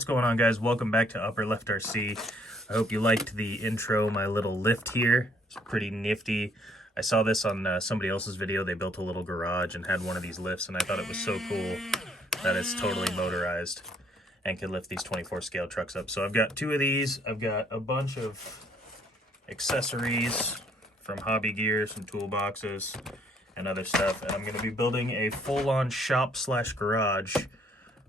What's going on, guys? Welcome back to Upper Left RC. I hope you liked the intro, my little lift here. It's pretty nifty. I saw this on somebody else's video. They built a little garage and had one of these lifts, and I thought it was so cool that it's totally motorized and can lift these 24 scale trucks up. So I've got two of these. I've got a bunch of accessories from Hobby Gear, some toolboxes and other stuff, and I'm going to be building a full-on shop slash garage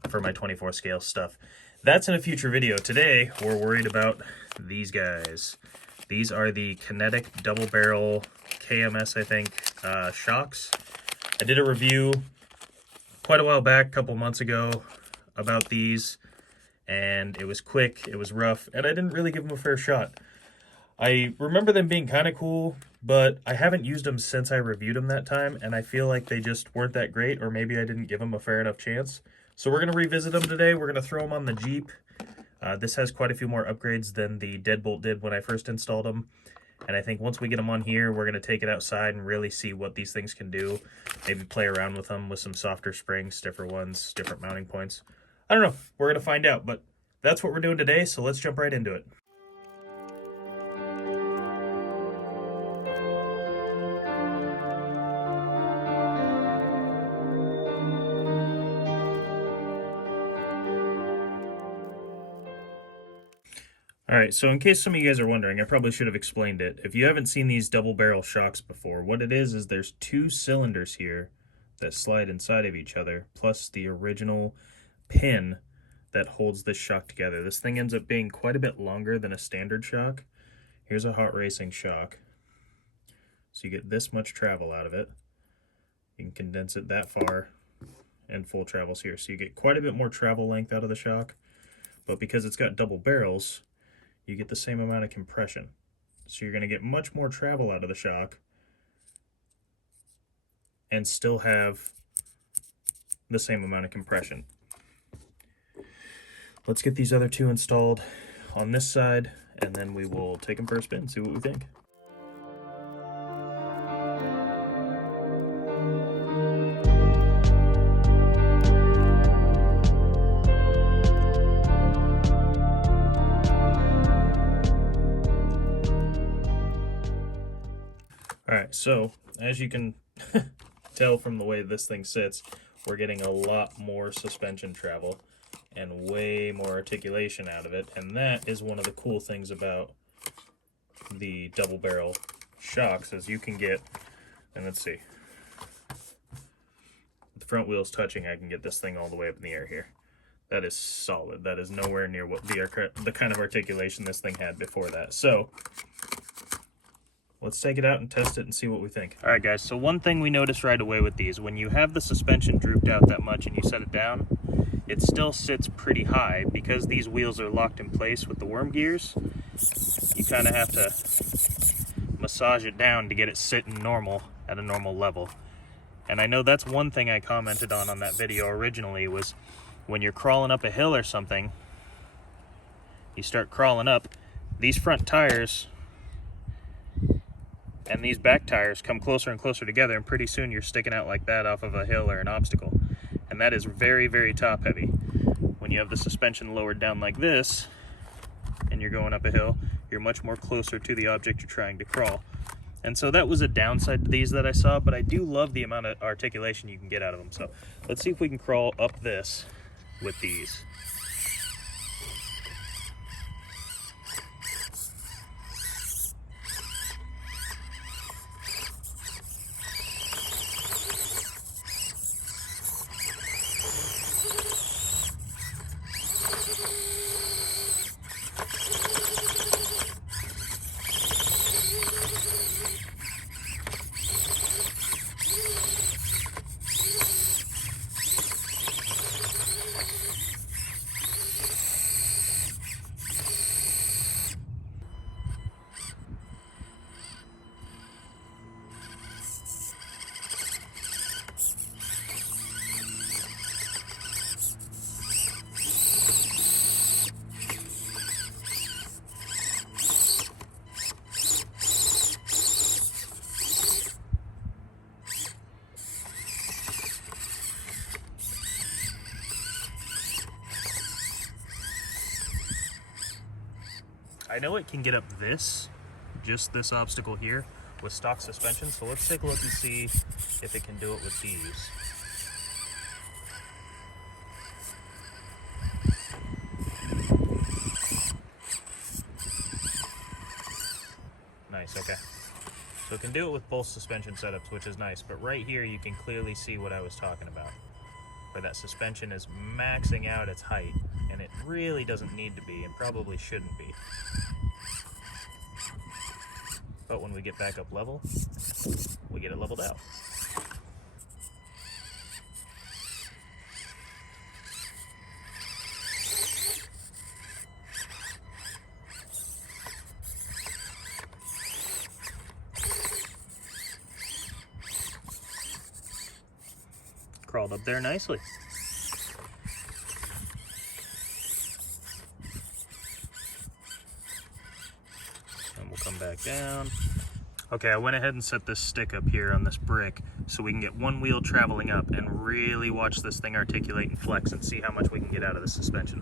for my 24 scale stuff. That's in a future video. Today we're worried about these guys. These are the Kinetic Double Barrel KMS, I think, shocks. I did a review quite a while back, a couple months ago, about these, and it was quick, it was rough, and I didn't really give them a fair shot. I remember them being kind of cool, but I haven't used them since I reviewed them that time, and I feel like they just weren't that great, or maybe I didn't give them a fair enough chance. So we're going to revisit them today. We're going to throw them on the Jeep. This has quite a few more upgrades than the Deadbolt did when I first installed them. And I think once we get them on here, we're going to take it outside and really see what these things can do. Maybe play around with them with some softer springs, stiffer ones, different mounting points. I don't know. We're going to find out, but that's what we're doing today, so let's jump right into it. Alright, so in case some of you guys are wondering, I probably should have explained it. If you haven't seen these double barrel shocks before, what it is there's two cylinders here that slide inside of each other, plus the original pin that holds this shock together. This thing ends up being quite a bit longer than a standard shock. Here's a hot racing shock. So you get this much travel out of it. You can condense it that far, and full travels here. So you get quite a bit more travel length out of the shock, but because it's got double barrels, you get the same amount of compression. So you're going to get much more travel out of the shock and still have the same amount of compression. Let's get these other two installed on this side, and then we will take them for a spin, see what we think. Alright, so as you can tell from the way this thing sits, we're getting a lot more suspension travel and way more articulation out of it, and that is one of the cool things about the double barrel shocks, is you can get, and let's see, the front wheels touching, I can get this thing all the way up in the air here. That is solid. That is nowhere near what the kind of articulation this thing had before that. So let's take it out and test it and see what we think. All right, guys, so one thing we noticed right away with these, when you have the suspension drooped out that much and you set it down, it still sits pretty high. Because these wheels are locked in place with the worm gears, you kind of have to massage it down to get it sitting normal at a normal level. And I know that's one thing I commented on that video originally, was when you're crawling up a hill or something, you start crawling up, these front tires and these back tires come closer and closer together, and pretty soon you're sticking out like that off of a hill or an obstacle. And that is very, very top heavy. When you have the suspension lowered down like this and you're going up a hill, you're much more closer to the object you're trying to crawl. And so that was a downside to these that I saw, but I do love the amount of articulation you can get out of them. So let's see if we can crawl up this with these. I know it can get up just this obstacle here with stock suspension, so let's take a look and see if it can do it with these. Nice, okay. So it can do it with both suspension setups, which is nice, but right here you can clearly see what I was talking about, where that suspension is maxing out its height, and it really doesn't need to be, and probably shouldn't be. But when we get back up level, we get it leveled out. Crawled up there nicely. And we'll come back down. Okay, I went ahead and set this stick up here on this brick so we can get one wheel traveling up and really watch this thing articulate and flex and see how much we can get out of the suspension.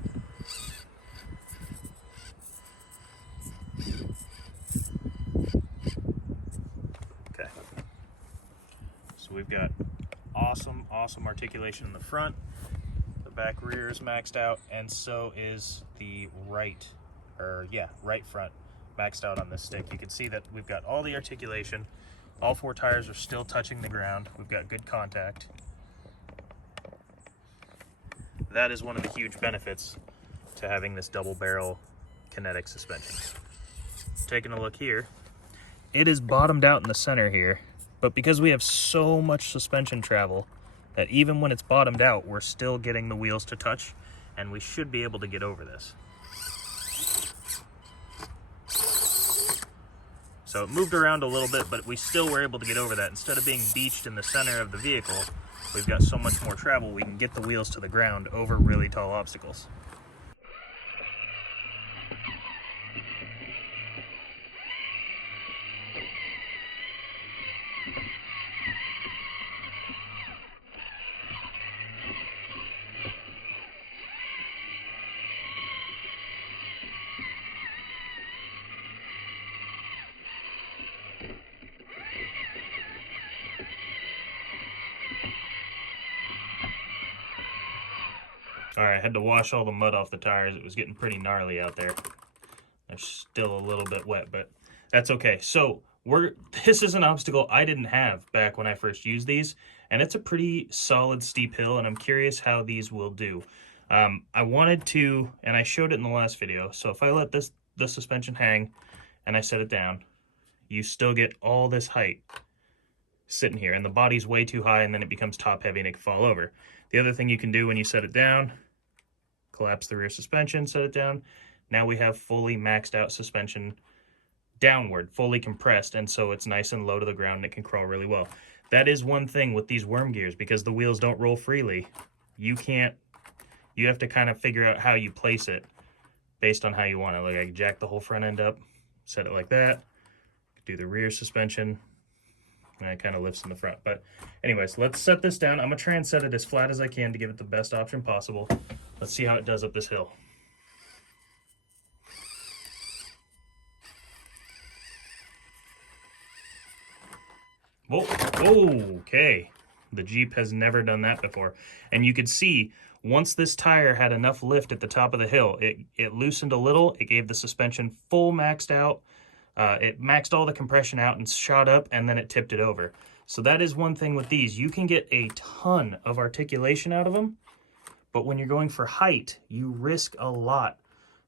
Okay. So we've got awesome articulation in the front. The back rear is maxed out, and so is the right front maxed out on this stick. You can see that we've got all the articulation. All 4 tires are still touching the ground. We've got good contact. That is one of the huge benefits to having this double barrel kinetic suspension. Taking a look here, it is bottomed out in the center here, but because we have so much suspension travel that even when it's bottomed out, we're still getting the wheels to touch, and we should be able to get over this. So it moved around a little bit, but we still were able to get over that. Instead of being beached in the center of the vehicle, we've got so much more travel, we can get the wheels to the ground over really tall obstacles. Alright, I had to wash all the mud off the tires. It was getting pretty gnarly out there. They're still a little bit wet, but that's okay. So this is an obstacle I didn't have back when I first used these, and it's a pretty solid steep hill, and I'm curious how these will do. I wanted to, and I showed it in the last video, so if I let the suspension hang and I set it down, you still get all this height sitting here, and the body's way too high, and then it becomes top heavy and it can fall over. The other thing you can do when you set it down, collapse the rear suspension, set it down. Now we have fully maxed out suspension downward, fully compressed, and so it's nice and low to the ground and it can crawl really well. That is one thing with these worm gears, because the wheels don't roll freely. You have to kind of figure out how you place it based on how you want it. Like I can jack the whole front end up, set it like that, do the rear suspension, and it kind of lifts in the front. But anyways, let's set this down. I'm gonna try and set it as flat as I can to give it the best option possible. Let's see how it does up this hill. Whoa, okay. The Jeep has never done that before. And you could see, once this tire had enough lift at the top of the hill, it loosened a little, it gave the suspension full maxed out, it maxed all the compression out and shot up, and then it tipped it over. So that is one thing with these. You can get a ton of articulation out of them, but when you're going for height, you risk a lot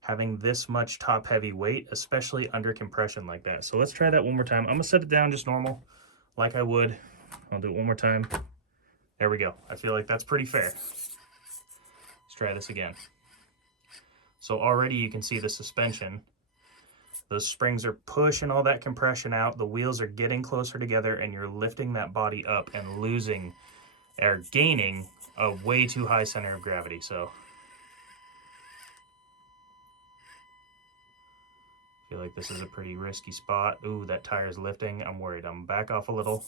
having this much top heavy weight, especially under compression like that. So let's try that one more time. I'm gonna set it down just normal, like I would. I'll do it one more time. There we go. I feel like that's pretty fair. Let's try this again. So already you can see the suspension. Those springs are pushing all that compression out. The wheels are getting closer together, and you're lifting that body up and losing or gaining a way too high center of gravity. So I feel like this is a pretty risky spot. Ooh, that tire's lifting. I'm worried. I'm back off a little.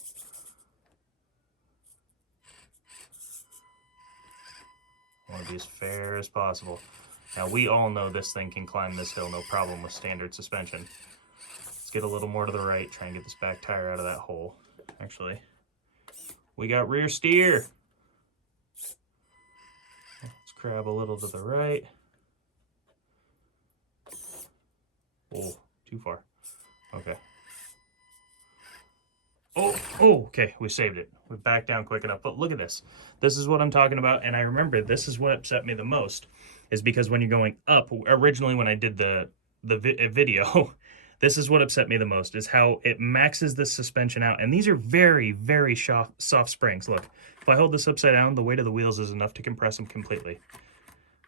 I want to be as fair as possible. Now, we all know this thing can climb this hill, no problem with standard suspension. Let's get a little more to the right, try and get this back tire out of that hole. Actually, we got rear steer. Let's crab a little to the right. Oh, too far. Okay. Oh, okay, we saved it. We backed down quick enough, but look at this. This is what I'm talking about, and I remember this is what upset me the most, is because when you're going up, originally when I did the video, this is what upset me the most, is how it maxes the suspension out, and these are very, very soft springs. Look, if I hold this upside down, the weight of the wheels is enough to compress them completely.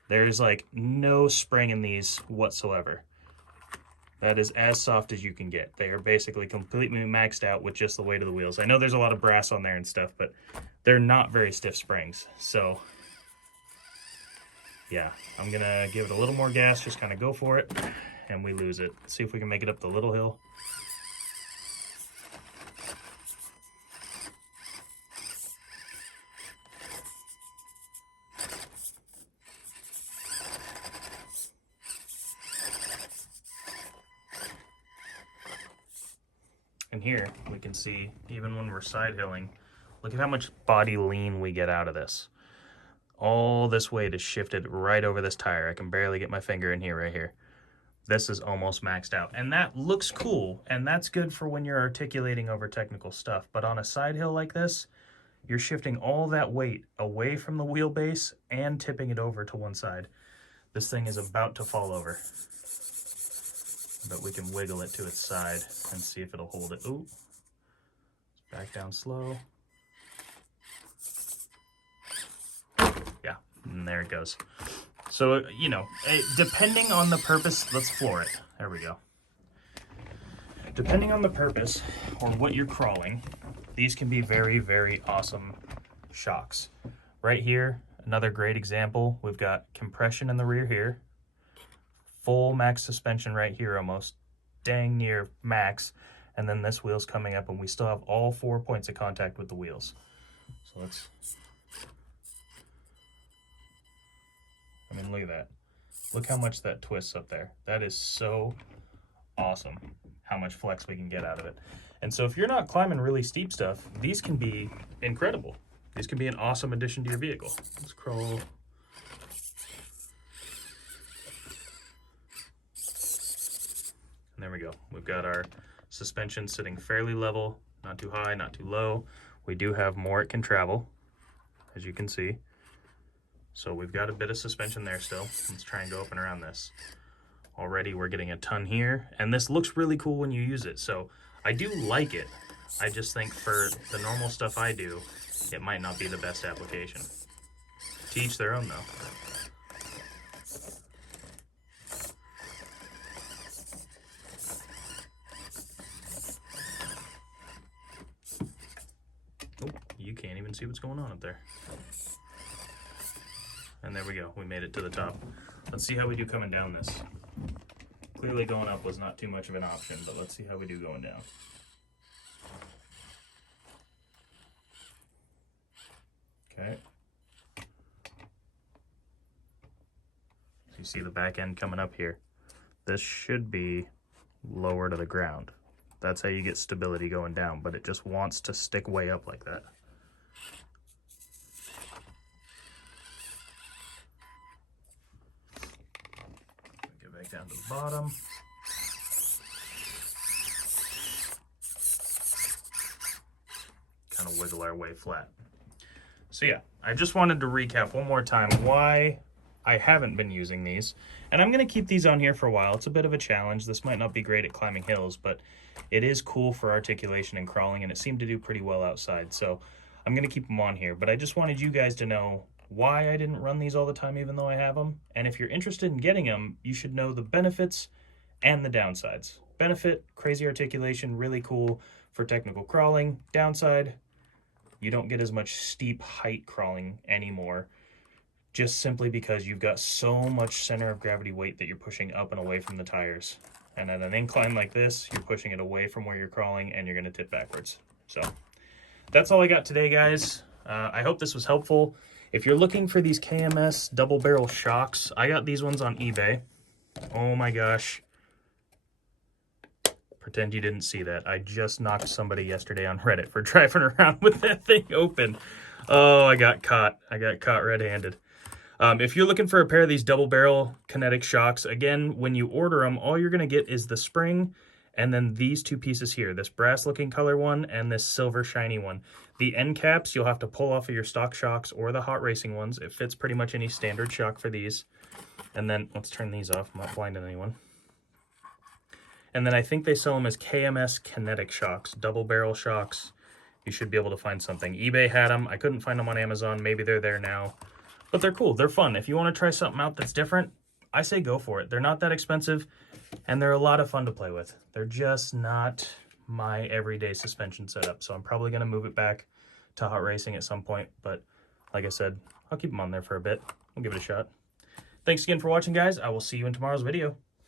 There's like no spring in these whatsoever. That is as soft as you can get. They are basically completely maxed out with just the weight of the wheels. I know there's a lot of brass on there and stuff, but they're not very stiff springs. So, yeah, I'm going to give it a little more gas, just kind of go for it, and we lose it. Let's see if we can make it up the little hill. And here we can see, even when we're side hilling, look at how much body lean we get out of this. All this weight is shifted right over this tire. I can barely get my finger in here, right here. This is almost maxed out. And that looks cool, and that's good for when you're articulating over technical stuff. But on a side hill like this, you're shifting all that weight away from the wheelbase and tipping it over to one side. This thing is about to fall over. But we can wiggle it to its side and see if it'll hold it. Ooh, back down slow. Yeah, and there it goes. So, you know, depending on the purpose, let's floor it. There we go. Depending on the purpose or what you're crawling, these can be very, very awesome shocks. Right here, another great example. We've got compression in the rear here. Full max suspension right here, almost dang near max, and then this wheel's coming up and we still have all 4 points of contact with the wheels. So let's, I mean, look at that. Look how much that twists up there. That is so awesome, how much flex we can get out of it. And so if you're not climbing really steep stuff, these can be incredible. These can be an awesome addition to your vehicle. Let's crawl. And there we go. We've got our suspension sitting fairly level, not too high, not too low. We do have more it can travel, as you can see. So we've got a bit of suspension there still. Let's try and go up and around this. Already we're getting a ton here, and this looks really cool when you use it. So I do like it. I just think for the normal stuff I do, it might not be the best application. To each their own though. You can't even see what's going on up there. And there we go, we made it to the top. Let's see how we do coming down this. Clearly going up was not too much of an option, but let's see how we do going down. Okay. So you see the back end coming up here. This should be lower to the ground. That's how you get stability going down, but it just wants to stick way up like that. Get back down to the bottom. Kind of wiggle our way flat. So yeah, I just wanted to recap one more time why I haven't been using these. And I'm going to keep these on here for a while. It's a bit of a challenge. This might not be great at climbing hills, but it is cool for articulation and crawling, and it seemed to do pretty well outside. So I'm going to keep them on here. But I just wanted you guys to know why I didn't run these all the time, even though I have them. And if you're interested in getting them, you should know the benefits and the downsides. Benefit, crazy articulation, really cool for technical crawling. Downside, you don't get as much steep height crawling anymore, just simply because you've got so much center of gravity weight that you're pushing up and away from the tires. And at an incline like this, you're pushing it away from where you're crawling and you're going to tip backwards. So that's all I got today, guys. I hope this was helpful. If you're looking for these KMS double barrel shocks, I got these ones on eBay. Oh my gosh. Pretend you didn't see that. I just knocked somebody yesterday on Reddit for driving around with that thing open. Oh, I got caught. I got caught red-handed. If you're looking for a pair of these double barrel kinetic shocks, again, when you order them, all you're going to get is the spring and then these two pieces here, this brass looking color one and this silver shiny one. The end caps you'll have to pull off of your stock shocks or the hot racing ones. It fits pretty much any standard shock for these. And then let's turn these off. I'm not blinding anyone. And then I think they sell them as KMS kinetic shocks, double barrel shocks. You should be able to find something. eBay had them. I couldn't find them on Amazon. Maybe they're there now. But they're cool. They're fun. If you want to try something out that's different, I say go for it. They're not that expensive, and they're a lot of fun to play with. They're just not my everyday suspension setup, so I'm probably going to move it back to hot racing at some point. But like I said, I'll keep them on there for a bit. We'll give it a shot. Thanks again for watching, guys. I will see you in tomorrow's video.